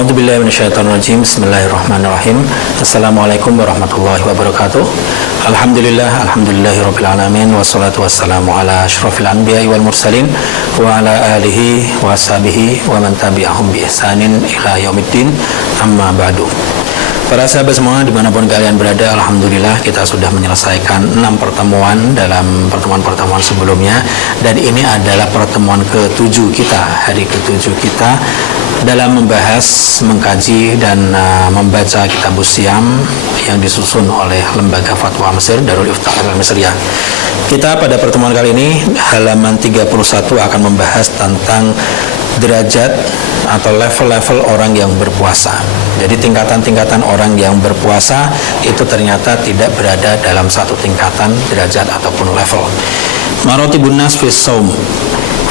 A'udzubillahi minasyaitonirrajim. Bismillahirrahmanirrahim. Assalamualaikum warahmatullahi wabarakatuh. Alhamdulillahirabbil alamin wassalatu wassalamu ala asyrofil anbiya'i wal mursalin wa ala alihi wa sahbihi wa man tabi'ahum bi ihsanin ila yaumiddin. Amma ba'du. Para sahabat semua dimanapun kalian berada, alhamdulillah kita sudah menyelesaikan 6 pertemuan dalam pertemuan-pertemuan sebelumnya, dan ini adalah pertemuan ke-7 kita, hari ke-7 kita dalam membahas, mengkaji dan membaca Kitabus Shiyam yang disusun oleh Lembaga Fatwa Mesir, Darul Iftah Al-Misriyah. Kita pada pertemuan kali ini halaman 31 akan membahas tentang derajat atau level-level orang yang berpuasa. Jadi tingkatan-tingkatan orang yang berpuasa itu ternyata tidak berada dalam satu tingkatan derajat ataupun level. Maratibun nas fis shaum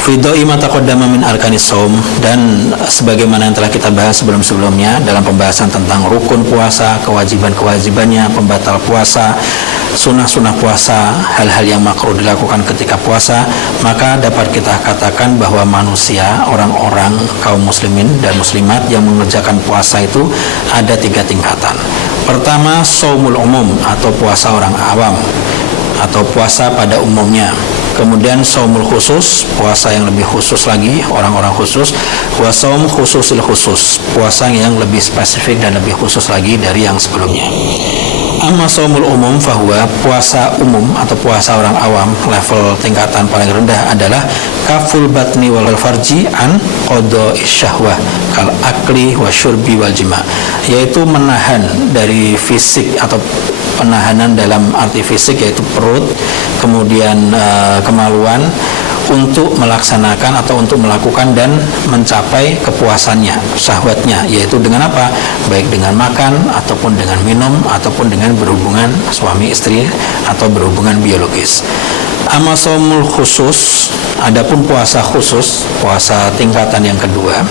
fi dha'i ma taqaddama min arkanis shaum, dan sebagaimana yang telah kita bahas sebelum-sebelumnya dalam pembahasan tentang rukun puasa, kewajiban-kewajibannya, pembatal puasa, sunnah-sunnah puasa, hal-hal yang makruh dilakukan ketika puasa, maka dapat kita katakan bahwa manusia, orang-orang kaum muslimin dan muslimat yang mengerjakan puasa itu ada 3 tingkatan. Pertama, shaumul umum atau puasa orang awam atau puasa pada umumnya. Kemudian shaumul khusus, puasa yang lebih khusus lagi, orang-orang khusus. Wa shaum khususil khusus, puasa yang lebih spesifik dan lebih khusus lagi dari yang sebelumnya. Amma shaumul umum fahuwa, puasa umum atau puasa orang awam, level tingkatan paling rendah adalah kaful batni wal farji an qada'i syahwah kal akli wa syurbi wal jima', yaitu menahan dari fisik atau penahanan dalam arti fisik, yaitu perut, kemudian kemaluan, untuk melaksanakan atau untuk melakukan dan mencapai kepuasannya, syahwatnya, yaitu dengan apa? Baik dengan makan ataupun dengan minum ataupun dengan berhubungan suami istri atau berhubungan biologis. Amma shaumul khusus, adapun puasa khusus, puasa tingkatan yang kedua,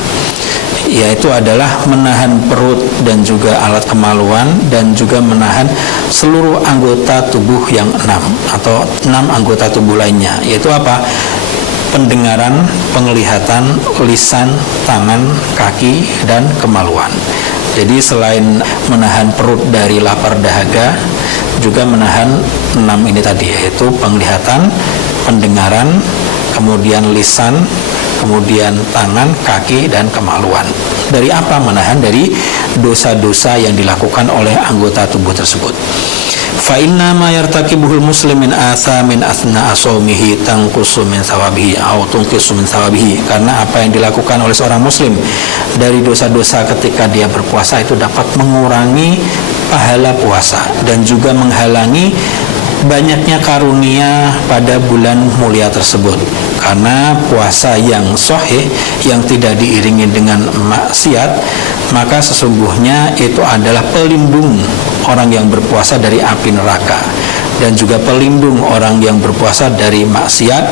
yaitu adalah menahan perut dan juga alat kemaluan dan juga menahan seluruh anggota tubuh yang 6 atau 6 anggota tubuh lainnya, yaitu apa? Pendengaran, penglihatan, lisan, tangan, kaki, dan kemaluan. Jadi selain menahan perut dari lapar dahaga, juga menahan 6 ini tadi, yaitu penglihatan, pendengaran, kemudian lisan, kemudian tangan, kaki, dan kemaluan. Dari apa? Menahan dari dosa-dosa yang dilakukan oleh anggota tubuh tersebut. Fa inna ma yartakibuhul muslimin athamin athna asaumihi tanqusu min thawabihi aw tunqisu min thawabihi, karena apa yang dilakukan oleh seorang muslim dari dosa-dosa ketika dia berpuasa itu dapat mengurangi pahala puasa dan juga menghalangi banyaknya karunia pada bulan mulia tersebut. Karena puasa yang sahih, yang tidak diiringi dengan maksiat, maka sesungguhnya itu adalah pelindung orang yang berpuasa dari api neraka, dan juga pelindung orang yang berpuasa dari maksiat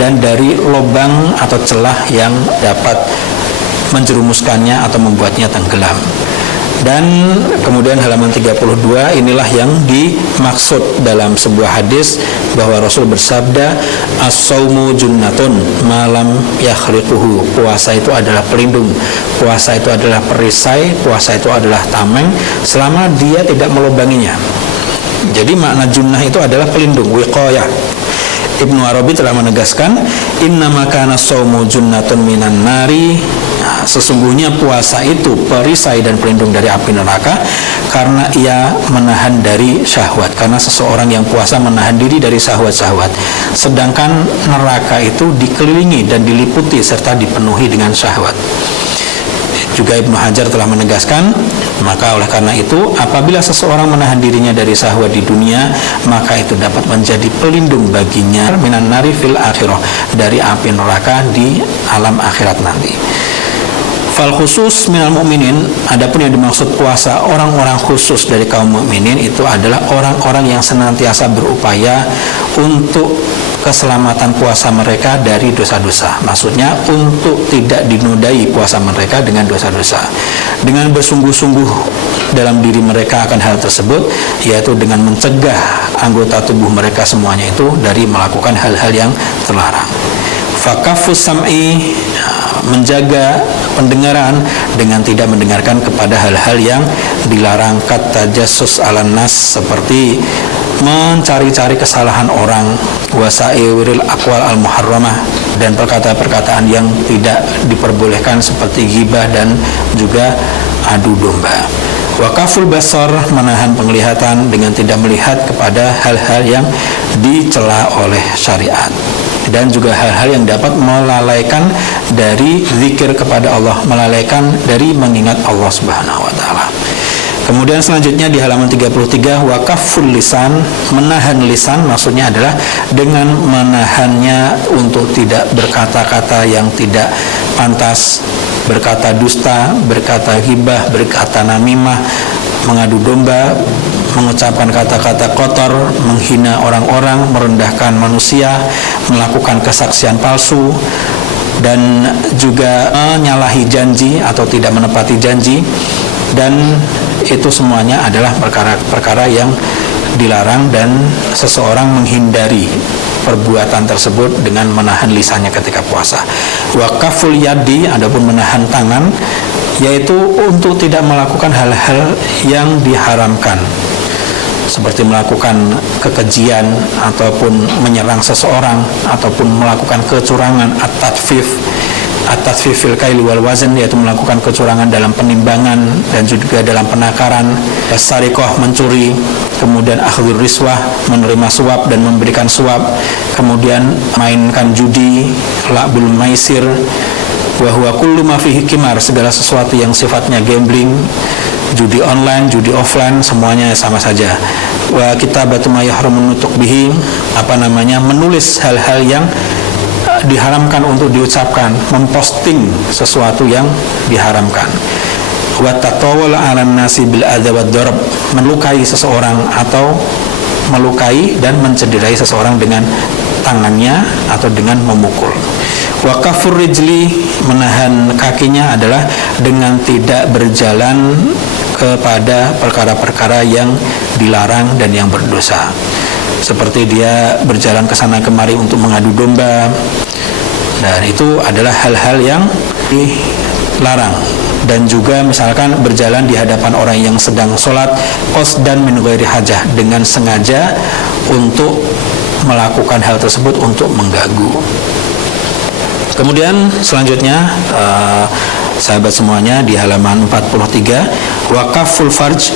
dan dari lubang atau celah yang dapat menjerumuskannya atau membuatnya tenggelam. Dan kemudian halaman 32, inilah yang dimaksud dalam sebuah hadis bahwa Rasul bersabda, as-saumu junnatun malam yakhriquhu, puasa itu adalah pelindung, puasa itu adalah perisai, puasa itu adalah tameng selama dia tidak melubanginya. Jadi makna junnah itu adalah pelindung, wiqayah. Ibnu Arabi telah menegaskan, innama kana shaumu junnatun minan nari, sesungguhnya puasa itu perisai dan pelindung dari api neraka karena ia menahan dari syahwat, karena seseorang yang puasa menahan diri dari syahwat-syahwat, sedangkan neraka itu dikelilingi dan diliputi serta dipenuhi dengan syahwat. Juga Ibnu Hajar telah menegaskan, maka oleh karena itu apabila seseorang menahan dirinya dari syahwat di dunia, maka itu dapat menjadi pelindung baginya minan nari fil akhirah, dari api neraka di alam akhirat nanti. Fal khusus minal mu'minin, adapun yang dimaksud puasa orang-orang khusus dari kaum mukminin itu adalah orang-orang yang senantiasa berupaya untuk keselamatan puasa mereka dari dosa-dosa. Maksudnya untuk tidak dinodai puasa mereka dengan dosa-dosa, dengan bersungguh-sungguh dalam diri mereka akan hal tersebut, yaitu dengan mencegah anggota tubuh mereka semuanya itu dari melakukan hal-hal yang terlarang. Fakafus sam'i, menjaga pendengaran dengan tidak mendengarkan kepada hal-hal yang dilarang, katajassus alan nas, seperti mencari-cari kesalahan orang, wasairil aqwal al muharramah, dan perkataan-perkataan yang tidak diperbolehkan seperti ghibah dan juga adu domba. Wakaful basar, menahan penglihatan dengan tidak melihat kepada hal-hal yang dicela oleh syariat, dan juga hal-hal yang dapat melalaikan dari zikir kepada Allah, melalaikan dari mengingat Allah Subhanahu wa taala. Kemudian selanjutnya di halaman 33, wakaful lisan, menahan lisan maksudnya adalah dengan menahannya untuk tidak berkata-kata yang tidak pantas, berkata dusta, berkata ghibah, berkata namimah, mengadu domba, mengucapkan kata-kata kotor, menghina orang-orang, merendahkan manusia, melakukan kesaksian palsu, dan juga menyalahi janji atau tidak menepati janji. Dan itu semuanya adalah perkara-perkara yang dilarang, dan seseorang menghindari perbuatan tersebut dengan menahan lisannya ketika puasa. Wakaful yadi, adapun menahan tangan, yaitu untuk tidak melakukan hal-hal yang diharamkan, seperti melakukan kekejian ataupun menyerang seseorang ataupun melakukan kecurangan, at-tatfif fil kaili wal wazn, yaitu melakukan kecurangan dalam penimbangan dan juga dalam penakaran, as-sariqah, mencuri, kemudian akhdhur riswah, menerima suap dan memberikan suap, kemudian mainkan judi, la'bul maisir, wa huwa kullu ma fihi qimar, segala sesuatu yang sifatnya gambling, judi online, judi offline, semuanya sama saja. Wa kitabatu ma yahramu nutuq bihi, menulis hal-hal yang diharamkan untuk diucapkan, memposting sesuatu yang diharamkan. Wa tatawul 'alan nasi bil adza wad darab, melukai seseorang atau melukai dan mencederai seseorang dengan tangannya atau dengan memukul. Wa kafur rijli, menahan kakinya adalah dengan tidak berjalan kepada perkara-perkara yang dilarang dan yang berdosa, seperti dia berjalan ke sana kemari untuk mengadu domba, dan itu adalah hal-hal yang dilarang. Dan juga misalkan berjalan di hadapan orang yang sedang sholat, qasdan min ghairi hajah, dengan sengaja untuk melakukan hal tersebut untuk mengganggu. Kemudian selanjutnya sahabat semuanya di halaman 43, wakaful farj,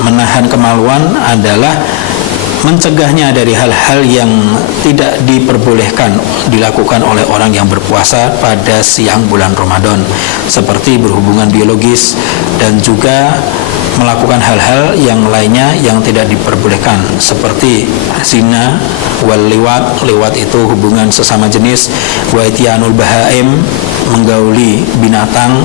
menahan kemaluan adalah mencegahnya dari hal-hal yang tidak diperbolehkan dilakukan oleh orang yang berpuasa pada siang bulan Ramadan, seperti berhubungan biologis dan juga melakukan hal-hal yang lainnya yang tidak diperbolehkan, seperti zina, wal liwat itu hubungan sesama jenis, wa ityanul bahaim, menggauli binatang.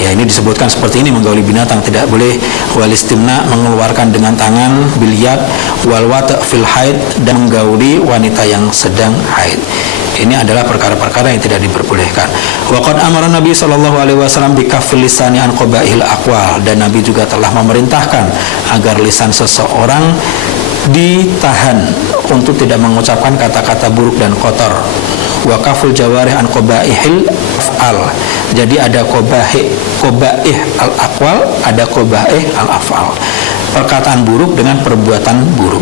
Ya, ini disebutkan seperti ini, menggauli binatang tidak boleh. Wal istimna, mengeluarkan dengan tangan, bilyat, wal wata' fil haid, dan menggauli wanita yang sedang haid. Ini adalah perkara-perkara yang tidak diperbolehkan. Wa qad amara Nabi sallallahu alaihi wasallam bi kaffil lisani an qabaihil aqwal, dan Nabi juga telah memerintahkan agar lisan seseorang ditahan untuk tidak mengucapkan kata-kata buruk dan kotor. Wa kaful jawarih an qabaihil af'al. Jadi ada qabaih al aqwal, ada qabaih al af'al. Perkataan buruk dengan perbuatan buruk.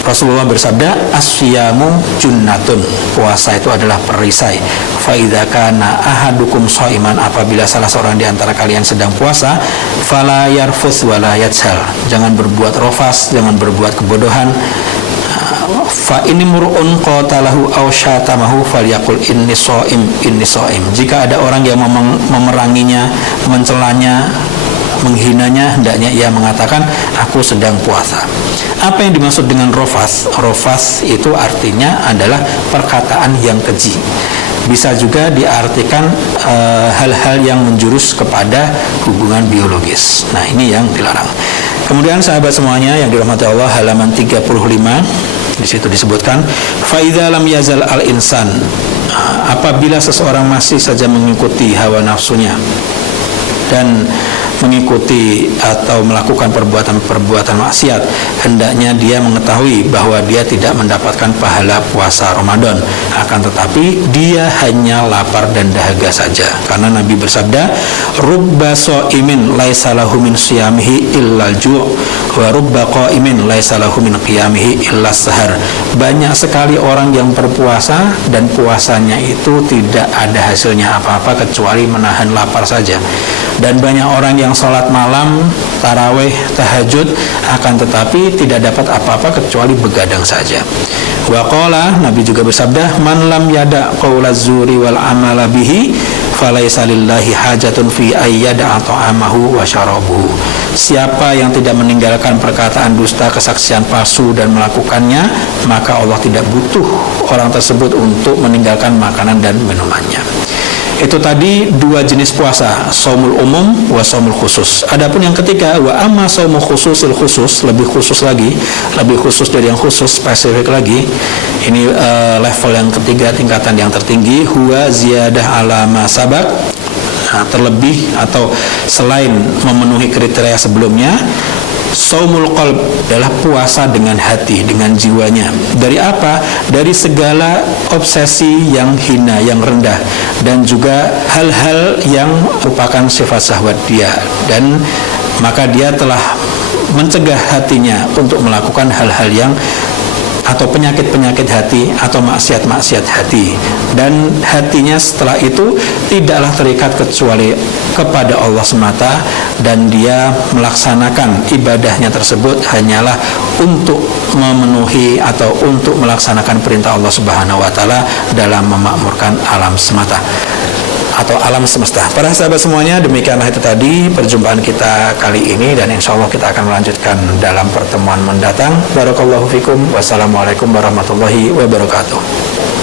Rasulullah bersabda, as-siyamu junnatun, puasa itu adalah perisai. Fa idza kana ahadukum shaiman, apabila salah seorang di antara kalian sedang puasa, fala yarfus wala yajhal, jangan berbuat rofas, jangan berbuat kebodohan. Fa ini mur'un qatalahu aw syatamahu falyaqul inni shaim. Jika ada orang yang memeranginya, mencelanya, menghinanya, hendaknya ia mengatakan, aku sedang puasa. Apa yang dimaksud dengan rofas? Rofas itu artinya adalah perkataan yang keji. Bisa juga diartikan hal-hal yang menjurus kepada hubungan biologis. Nah, ini yang dilarang. Kemudian sahabat semuanya yang dirahmati Allah, halaman 35, di situ disebutkan, fa idza lam yazal al insan, apabila seseorang masih saja mengikuti hawa nafsunya dan mengikuti atau melakukan perbuatan-perbuatan maksiat, hendaknya dia mengetahui bahwa dia tidak mendapatkan pahala puasa Ramadan, akan tetapi dia hanya lapar dan dahaga saja. Karena Nabi bersabda, rubba shaimin laisa lahu min shiyamihi illal ju' wa rubba qaimin laisa lahu min qiyamihi illas sahar. Banyak sekali orang yang berpuasa dan puasanya itu tidak ada hasilnya apa-apa kecuali menahan lapar saja. Dan banyak orang yang sholat malam, tarawih, tahajud, akan tetapi tidak dapat apa-apa kecuali begadang saja. Wa qala, Nabi juga bersabda, man lam yada qaulaz zuri wal amala bihi falaisa lillahi hajatun fi ayyada ta'amahu wa syarabuhu. Siapa yang tidak meninggalkan perkataan dusta, kesaksian palsu dan melakukannya, maka Allah tidak butuh orang tersebut untuk meninggalkan makanan dan minumannya. Itu tadi dua jenis puasa, shaumul umum wa shaumul khusus. Adapun yang ketiga, wa amma shaumul khususil khusus, lebih khusus lagi, lebih khusus dari yang khusus, spesifik lagi. Ini level yang ketiga, tingkatan yang tertinggi, huwa ziyadah ala ma sabaq. Terlebih atau selain memenuhi kriteria sebelumnya, shaumul qalb adalah puasa dengan hati, dengan jiwanya. Dari apa? Dari segala obsesi yang hina, yang rendah, dan juga hal-hal yang merupakan sifat syahwat dia, dan maka dia telah mencegah hatinya untuk melakukan hal-hal yang atau penyakit-penyakit hati atau maksiat-maksiat hati, dan hatinya setelah itu tidaklah terikat kecuali kepada Allah semata, dan dia melaksanakan ibadahnya tersebut hanyalah untuk memenuhi atau untuk melaksanakan perintah Allah Subhanahu wa taala dalam memakmurkan alam semata atau alam semesta. Para sahabat semuanya, demikianlah itu tadi perjumpaan kita kali ini, dan insya Allah kita akan melanjutkan dalam pertemuan mendatang. Barakallahu fikum. Wassalamualaikum warahmatullahi wabarakatuh.